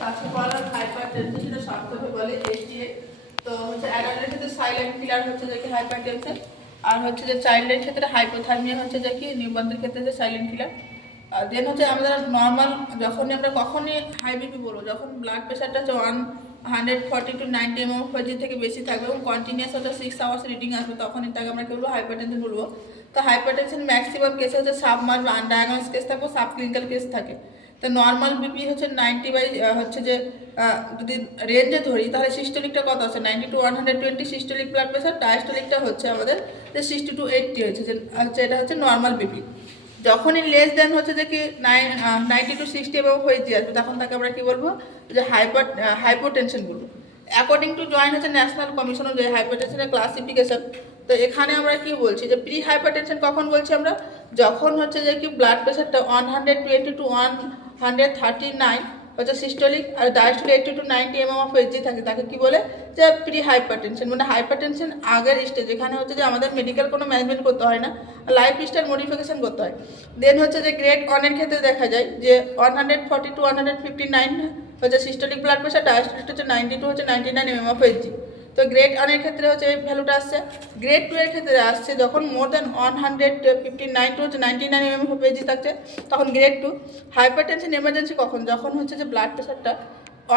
কাছে বলার হাইপারটেনশন যেটা শর্টকাটে বলে HTA। তো হচ্ছে অ্যাডাল্টের ক্ষেত্রে সাইলেন্ট কিলার হচ্ছে যে কি হাইপারটেনশন, আর হচ্ছে যে চাইল্ডের ক্ষেত্রে হাইপোথার্মিয়া হচ্ছে যে কি নিউবর্নের ক্ষেত্রে যে সাইলেন্ট কিলার। আর দেন হচ্ছে আমরা নর্মাল যখনই আমরা কখনই হাই বিপি বলবো, যখন ব্লাড প্রেশারটা হচ্ছে 140 to 90 mm থেকে বেশি থাকবে এবং কন্টিনিউয়াস ওটা 6 আওয়ার্স রিডিং আসবে, তখনই তাকে আমরা কি বলবো হাইপারটেনশন বলবো। তো হাইপারটেনশন ম্যাক্সিমাম কেসে হচ্ছে সাবমার্জ বা আনডায়াগনোজ কেস থাকবে, সাব ক্লিনিক্যাল কেস থাকে। তো নর্মাল বিপি হচ্ছে 90 হচ্ছে যে যদি রেঞ্জে ধরি তাহলে সিস্টোলিকটা কত আছে 90 to 120 সিস্টোলিক ব্লাড প্রেশার, ডায়াস্টোলিকটা হচ্ছে আমাদের যে 60 to 80 হচ্ছে যে এটা হচ্ছে নর্মাল বিপি। যখনই লেস দেন হচ্ছে যে কি 90 to 60 এবং হয়ে আসবে, তখন তাকে আমরা কি বলবো যে হাইপোটেনশন বলবো। অ্যাকর্ডিং টু জয়েন্ট হচ্ছে ন্যাশনাল কমিশন অফ হাইপারটেনশনের ক্লাসিফিকেশন। তো এখানে আমরা কি বলছি যে প্রি হাইপারটেনশন কখন বলছি আমরা, যখন হচ্ছে যে কি ব্লাড প্রেশারটা 120 to 139 হচ্ছে সিস্টোলিক আর ডায়াস্টোলিক 80 to 90 mm থাকে, তাকে কি বলে যে প্রি হাইপারটেনশন। মানে হাইপারটেনশন আগের স্টেজ, এখানে হচ্ছে যে আমাদের মেডিকেল কোনো ম্যানেজমেন্ট করতে হয় না, লাইফস্টাইল মডিফিকেশন করতে হয়। দেন হচ্ছে যে গ্রেড 1 ক্ষেত্রে দেখা যায় যে 140 to 159 হচ্ছে সিস্টোলিক ব্লাড প্রেশার, ডায়াস্টোলিক হচ্ছে 90 to 99 mm। তো গ্রেড 1 ক্ষেত্রে হচ্ছে এই ভ্যালুটা আসছে। গ্রেড 2 ক্ষেত্রে আসছে যখন মোর দেন 159 to 99 mm থাকছে, তখন গ্রেড 2। হাইপারটেনশন এমার্জেন্সি কখন, যখন হচ্ছে যে ব্লাড প্রেশারটা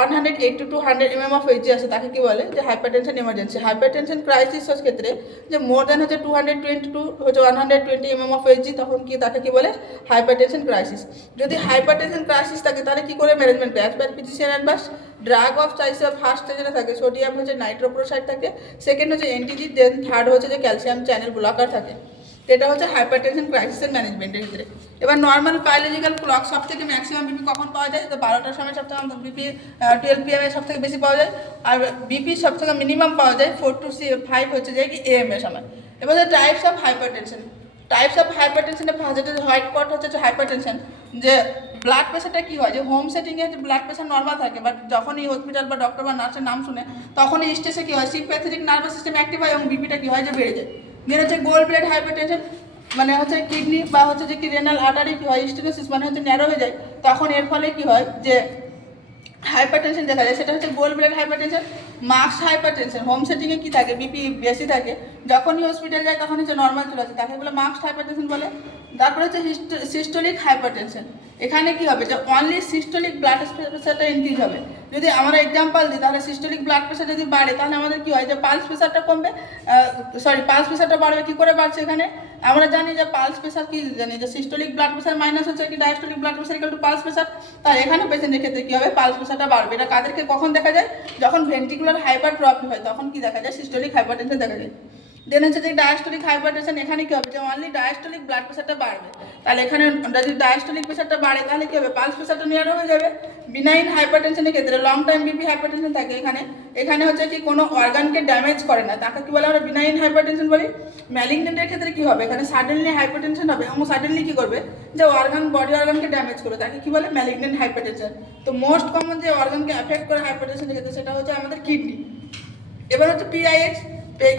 180 to 100 mm আছে, তাকে কি বলে যে হাইপারটেনশন এমার্জেন্সি। হাইপারটেনশন ক্রাইসিস ক্ষেত্রে যে মোর দেন হচ্ছে 222 হচ্ছে 120 mm, তখন কি তাকে কি বলে হাইপারটেনশন ক্রাইসিস। যদি হাইপারটেনশন ক্রাইসিস থাকে তাহলে কি করে management, as per physician advice drug of choice first স্টেজে থাকে সোডিয়াম হচ্ছে নাইট্রোপ্রোসাইড থাকে, সেকেন্ড হচ্ছে এনটিজি, দেন থার্ড হচ্ছে যে ক্যালসিয়াম চ্যানেল ব্লকার থাকে। এটা হচ্ছে হাইপারটেনশন ক্রাইসিসের ম্যানেজমেন্টের ক্ষেত্রে। এবার নর্মাল বায়োলজিক্যাল ক্লক সব থেকে ম্যাক্সিমাম বিপি কখন পাওয়া যায়, তো 12টার সময় সব থেকে বিপি 12 PM সব থেকে বেশি পাওয়া যায়, আর বিপি সব থেকে মিনিমাম পাওয়া যায় 4 to 5 হচ্ছে যে কি AM এর সময়। এবার types of hypertension, types of হাইপারটেনশনের যেটা হোয়াইট কট হচ্ছে হাইপারটেনশন, যে ব্লাড প্রেশারটা কী হয় যে হোম সেটিংয়ে ব্লাড প্রেশার নর্মাল থাকে, বাট যখনই হসপিটাল বা ডক্টর বা নার্সের নাম শুনে তখনই স্টেজে কী হয় সিম্প্যাথেটিক নার্ভাস সিস্টেম অ্যাক্টিভ হয় এবং বিপিটা কী হয় যে বেড়ে যায়। দেন হচ্ছে গোল্ড ব্লেড হাইপারটেনশন, মানে হচ্ছে কিডনি বা হচ্ছে যে কি রেনাল আর্টারি কী হয় স্টেনোসিস মানে হচ্ছে ন্যারো হয়ে যায়, তখন এর ফলে কী হয় যে হাইপারটেনশন দেখা যায়, সেটা হচ্ছে gold blade hypertension. Marks hypertension, home সেটিংয়ে কী থাকে বিপি বেশি থাকে, যখনই হসপিটাল যায় তখন হচ্ছে নর্মাল চলে আসে, তাকে বলে মার্কস হাইপারটেনশন বলে। তারপরে হচ্ছে সিস্টোলিক হাইপারটেনশন, এখানে কি হবে যে অনলি সিস্টোলিক ব্লাড প্রেশারটা ইনক্রিজ হবে। যদি আমরা এক্সাম্পল দিই তাহলে সিস্টোলিক ব্লাড প্রেশার যদি বাড়ে তাহলে আমাদের কী হয় যে পালস প্রেশারটা কমবে, পালস প্রেশারটা বাড়বে। কী করে বাড়ছে, এখানে আমরা জানি যে পালস প্রেশার কি জানি যে সিস্টোলিক ব্লাড প্রেশার মাইনাস হচ্ছে কি diastolic blood pressure equal to pulse pressure. তাই এখানে পেশেন্টের ক্ষেত্রে কী হবে পালস প্রেশারটা বাড়বে। এটা কাদেরকে কখন দেখা যায়, যখন ভেন্ট্রিকুলার হাইপারট্রফি হয় তখন কি দেখা যায় সিস্টোলিক হাইপারটেনশন দেখা যায়। দেন হচ্ছে যে ডায়াস্টোলিক হাইপারটেনশন, এখানে কী হবে যে অনলি ডায়াস্টোলিক ব্লাড প্রেশারটা বাড়বে। তাহলে এখানে যদি ডায়াস্টোলিক প্রেশারটা বাড়ে তাহলে কী হবে পালস প্রেশারটা নিয়ার হয়ে যাবে। বিনাইন হাইপারটেনশনের ক্ষেত্রে লং টাইম বিপি হাইপারটেনশন থাকে, এখানে হচ্ছে কি কোনো অর্গানকে ড্যামেজ করে না, তাকে কী বলে আমরা বিনাইন হাইপারটেনশন বলি। ম্যালিগনেন্টের ক্ষেত্রে কী হবে, এখানে সাডেনলি হাইপারটেনশন হবে এবং সাডেনলি কী করবে যে বডি অর্গানকে ড্যামেজ করবে, তাকে কী বলে ম্যালিগনেন্ট হাইপারটেনশন। তো মোস্ট কমন যে অর্গানকে অ্যাফেক্ট করে হাইপারটেনশনের ক্ষেত্রে সেটা হচ্ছে আমাদের কিডনি। এবার হচ্ছে পিআইএইচ,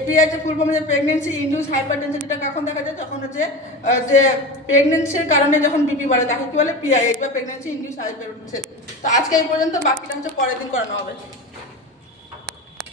পিআইএইচের ফুল ফর্ম হচ্ছে প্রেগনেন্সি ইনডিউস হাইপারটেনশন। এটা কখন দেখা যায়, যখন হচ্ছে যে প্রেগনেন্সির কারণে যখন বিপি বাড়ে তাকে কী বলে পিআইএইচ বা প্রেগনেন্সি ইনডিউস হাইপারটেনশন। তো আজকে এই পর্যন্ত, বাকিটা হচ্ছে পরের দিন করানো হবে।